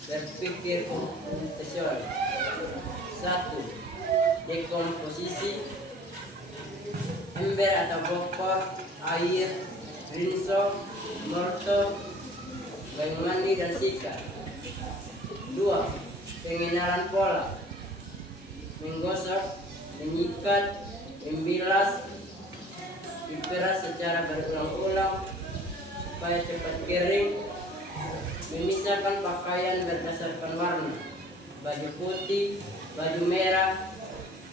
berpikir komputasional. 1. Dekomposisi. Ember atau bokor, air, rinso, morto, kayu mandi, dan sikat. 2. Pengenalan pola. Menggosok, menyikat, membilas, diperas secara berulang-ulang supaya cepat kering. Memisahkan pakaian berdasarkan warna. Baju putih, baju merah,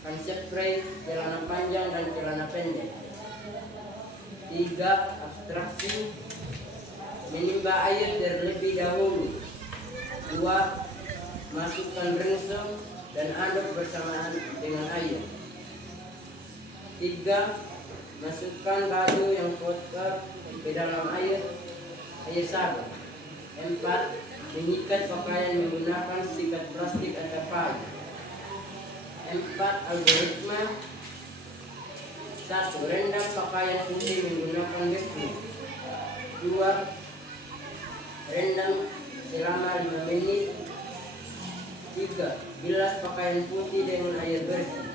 hand spray, celana panjang, dan celana pendek. 3. Abstraksi. Menimba air terlebih dahulu. 2. Masukkan rinso dan aduk bersamaan dengan air. 3. Masukkan baju yang kotor ke dalam air sabun. 4. Mengikat pakaian menggunakan sikat plastik atau kain. 4. Algoritma 1. Rendam pakaian putih menggunakan vacuum. 2. Rendam selama 5 menit. 3. Bilas pakaian putih dengan air bersih.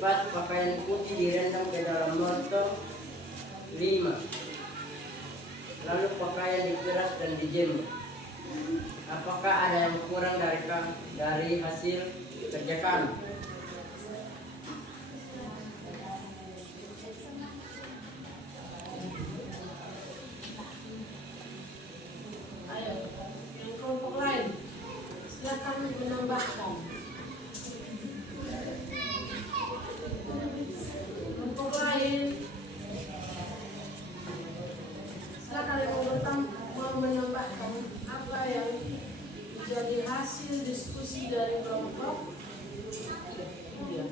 4. Pakaian putih direndam ke dalam mortar. 5. Lalu pakaian diperas dan dijemur. Apakah ada yang kurang dari hasil kerja kami? Ayo, yang kelompok lain, silakan menambahkan. Kelompok lain, silakan yang mau menambahkan apa yang menjadi hasil diskusi dari kelompok. Iya.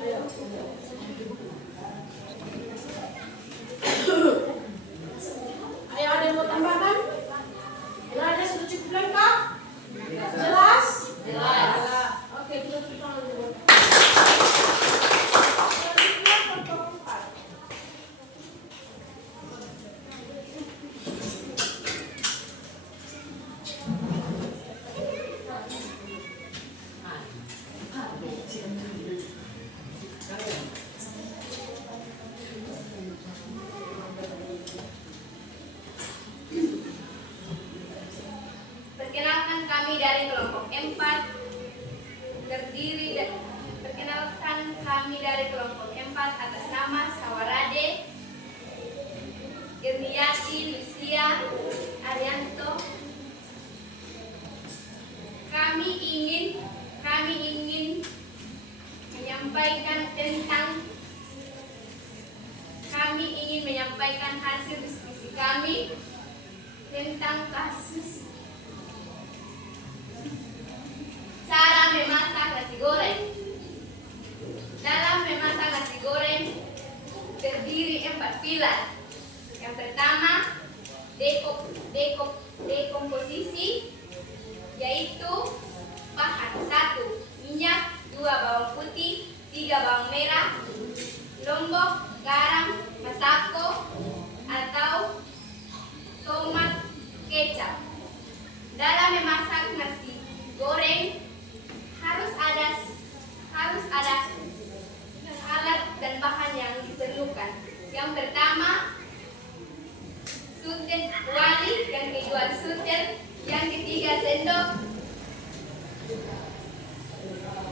Ayo. Ayo, ada yang mau tambahkan? Ada sudah cukup lengkap? Jelas? Jelas. Oke, kita tutup tangan dulu. Selanjutnya kelompok 4. Perkenalkan kami dari kelompok 4 Perkenalkan kami dari kelompok 4 atas nama Sawarade, Irniati, Lucia, Arianto. Kami ingin menyampaikan hasil diskusi kami tentang kasus cara memasak nasi goreng. Dalam memasak nasi goreng terdiri 4 pilar. Yang pertama, dekomposisi, yaitu bahan 1. Minyak, 2. Bawang putih, 3. Bawang merah, lombok, garam, masako atau tomat, kecap. Dalam memasak nasi goreng harus ada alat dan bahan yang diperlukan. Yang pertama, sutel kuali, yang kedua sutel, yang ketiga sendok,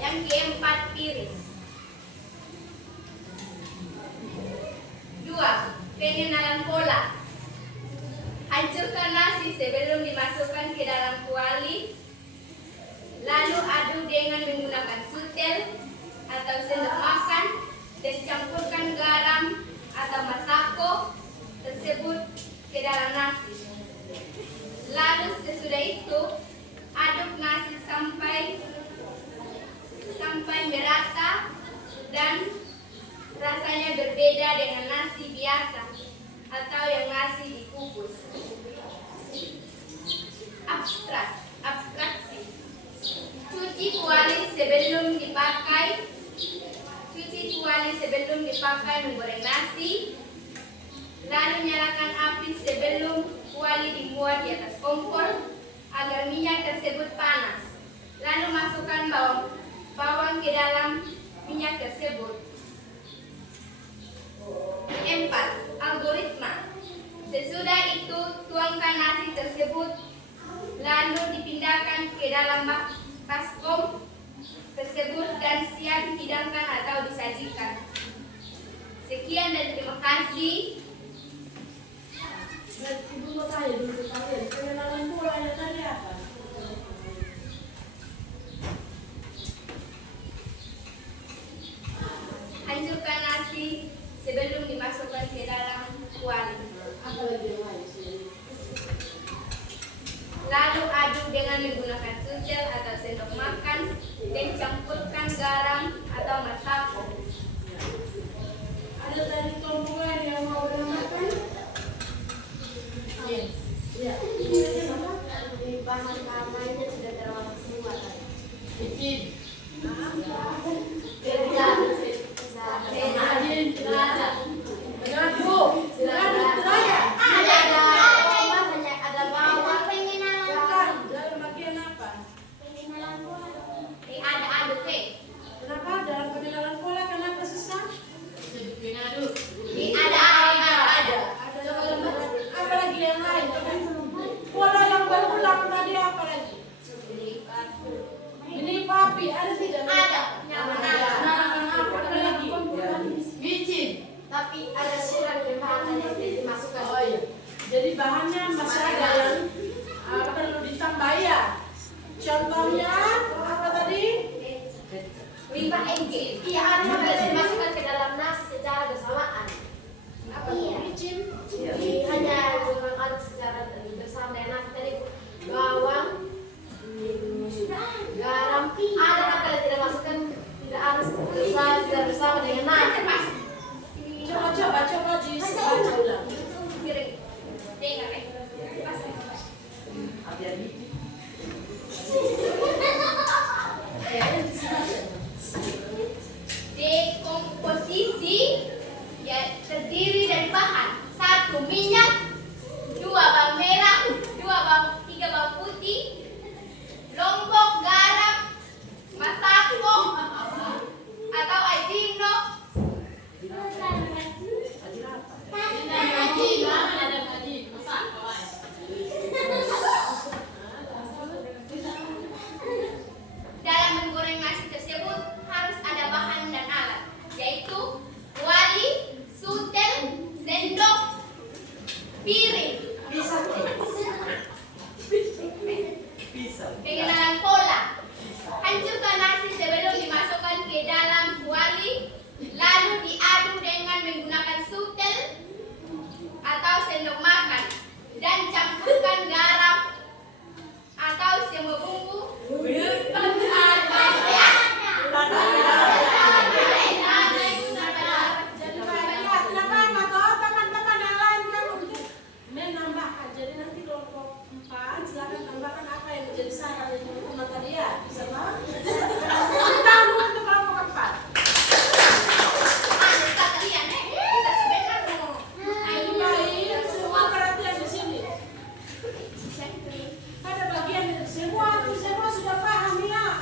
yang keempat piring. 2. Pengenalan pola. Hancurkan nasi sebelum dimasukkan ke dalam kuali, lalu aduk dengan menggunakan sutel atau sendok makan dan campurkan garam atau masako tersebut ke dalam nasi. Lalu sesudah itu aduk nasi sampai merata dan rasanya berbeda dengan nasi biasa atau yang nasi dikukus. Abstraksi. Cuci kuali sebelum dipakai menggoreng nasi. Lalu nyalakan api sebelum kuali dimuat di atas kompor agar minyak tersebut panas. Lalu masukkan bawang ke dalam minyak tersebut. 4. Algoritma. Sesudah itu tuangkan nasi tersebut, lalu dipindahkan ke dalam baskom tersebut dan siap dihidangkan atau disajikan. Sekian dan terima kasih. Ibu mau tanya dulu kalian, pengenalan polanya tadi apa? Hancurkan nasi sebelum dimasukkan ke dalam kuali. Apa lagi yang lain sih? Lalu aduk dengan menggunakan sutel atau sendok makan dan campur Bikin. Kerja. Rajin. Mengadu. Mengadu teraya. Ada bawang. Bukan. Dalam bagian apa? Ada Kenapa dalam pengenalan pola kenapa susah? ada. Apa lagi yang lain? Pola yang berulang tadi apa lagi? Ini papi ada tidak? Ada. Apa lagi? Micin. Tapi ada surat kebahan yang dimasukkan. Oh iya. Jadi bahannya masih ada yang perlu ditambah ya. Contohnya apa tadi? Limbah NG. Iya, ada yang bisa dimasukkan ke dalam nasi secara bersamaan. Apa tuh? Micin. Ini hanya aduk secara bersama dengan nasi tadi. Bawang, garam, ada yang kalian tidak masukkan, tidak harus bersama dengan nasi. Coba dibaca ulang. Dekomposisi ya terdiri dari bahan 1 minyak, 2 bawang merah, 3 bawang putih, lombok, garam, masako atau ajino. Dalam menggoreng nasi tersebut harus ada bahan dan alat, yaitu kuali, sutel, sendok, piring. Pengenalan pola. Hancurkan nasi sebelum dimasukkan ke dalam kuali, lalu diaduk dengan menggunakan sutel atau sendok makan dan campurkan garam atau semua bumbu. Menambah. Jadi nanti kelompok 4 silakan tambahkan apa yang menjadi saran dari teman-teman tadi ya. Bisa mau? Kita untuk kelompok 4. Baik, semua perhatian di sini. Pada bagian semua sudah paham ya.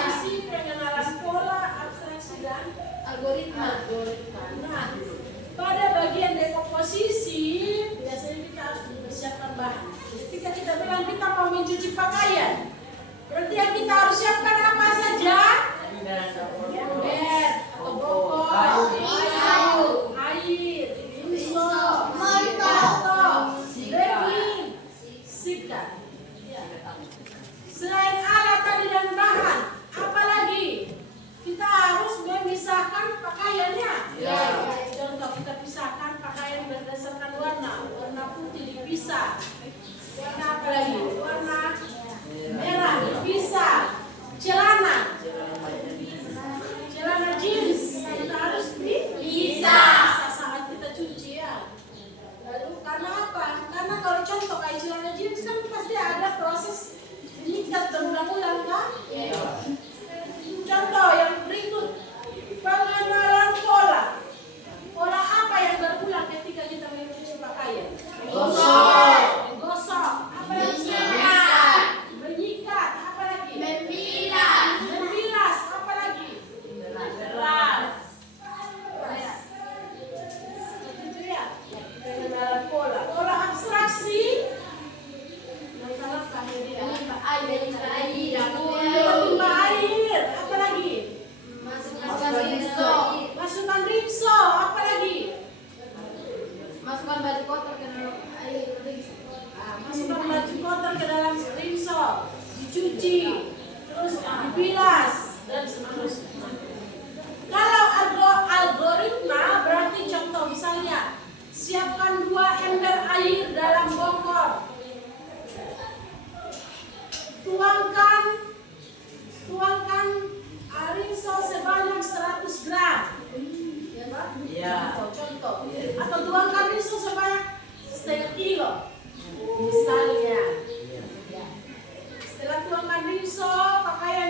Sisi pengenalan pola, abstraksi dan algoritma. Nah, pada bagian dekomposisi biasanya kita harus mempersiapkan bahan. Ketika kita bilang kita mau mencuci pakaian, berarti yang kita harus siapkan apa saja? Ember atau bokor, kayu, air, rinso, molto, baking, sikat. Selain alat tadi dan bahan, apa lagi? Kita harus memisahkan pakaiannya. Contoh kita pisahkan pakaian berdasarkan warna putih dipisah. Warna apa lagi? Warna merah dipisah. Celana jeans kita harus dipisah saat kita cuci ya. Lalu karena apa? Karena kalau contoh kayak celana jeans kan pasti ada proses mengikat berulang-ulang kan? Contoh yang berikut, pengenalan pola. Pola apa yang berulang ketika kita mencuci pakaian? Menggosok. Apa lagi? Menyikat. Apa lagi? Membilas. Apa lagi? Itu ya. Pengenalan pola. Pola abstraksi. Yang salah kemudian air. Apa lagi? Masukkan rinso. Apa lagi? Masukkan baju kotor ke dalam air. Masukkan baju kotor ke dalam rinso, dicuci, terus dibilas dan seterusnya. Kalau algoritma berarti contoh misalnya siapkan 2 ember air dalam bokor, tuangkan rinso sebanyak 100 gram. Ya, Pak? Iya. Contoh. Atau tuangkan rinso sebanyak setengah kilo. Misalnya. Ya. Setelah tuangkan rinso, pakaian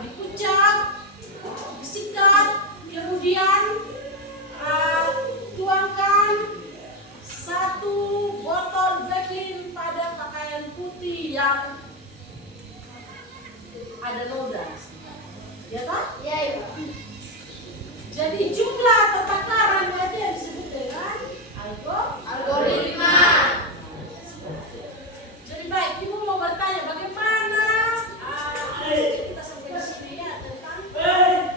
dikucak, disikat, kemudian tuangkan 1 botol Vaseline pada pakaian putih yang ada noda. Ya kan? Iya, Ibu. Jadi jumlah atau takaran berarti yang disebut dengan Algoritma. Jadi baik, Ibu mau bertanya bagaimana kita sampai di sini ya tentang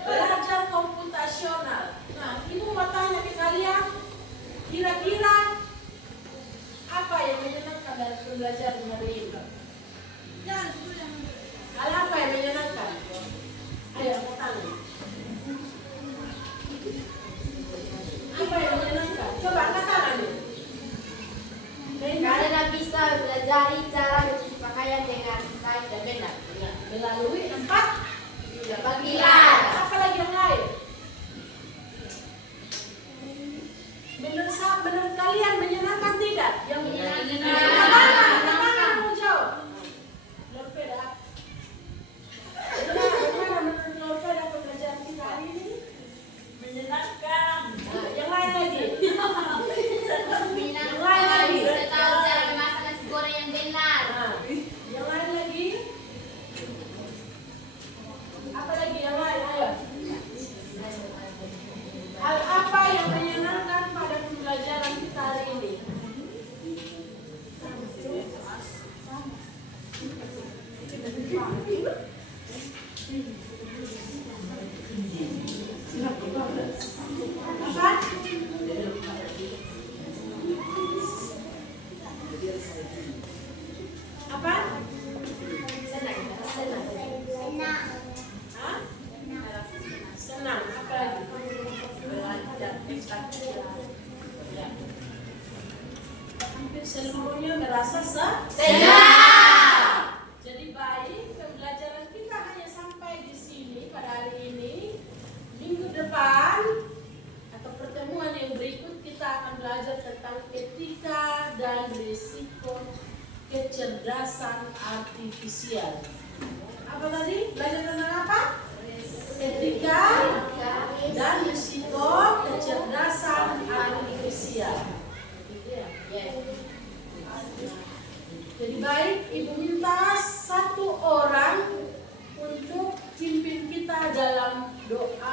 belajar komputasional. Nah, Ibu mau tanya ke kalian, kira-kira apa yang menyenangkan dari pembelajaran hari ini? Hal apa yang menyenangkan? Ayo, aku tanya. Apa yang menyenangkan? Coba angkat tangan nih. Karena bisa belajar cara mencuci pakaian dengan baik dan benar. Melalui 4 pilar. Apa lagi yang lain? Menurut kalian menyenangkan tidak? Yang menyenangkan. Tangan mau jawab. Lorpeda. Bagaimana menurut Lorpeda pembelajaran kita hari ini? Menyenangkan. Nah, yang lain lagi. Yang lain lagi. Bisa tahu cara memasak nasi goreng yang benar. Nah, yang lain lagi. Apa lagi yang lain? Ayo. Hal apa yang menyenangkan pada pembelajaran kita hari ini? Apa? Apa? Senang. Hah? Senang. Apa lagi? Belajar ya. Hampir seluruhnya merasa senang. Jadi baik, pembelajaran kita hanya sampai di sini pada hari ini. Minggu depan atau pertemuan yang berikut kita akan belajar tentang etika dan risiko kecerdasan artifisial. Apa tadi? Belajar tentang apa? Etika dan risiko kecerdasan artifisial. Gitu ya? Jadi baik, Ibu minta 1 orang untuk pimpin kita dalam doa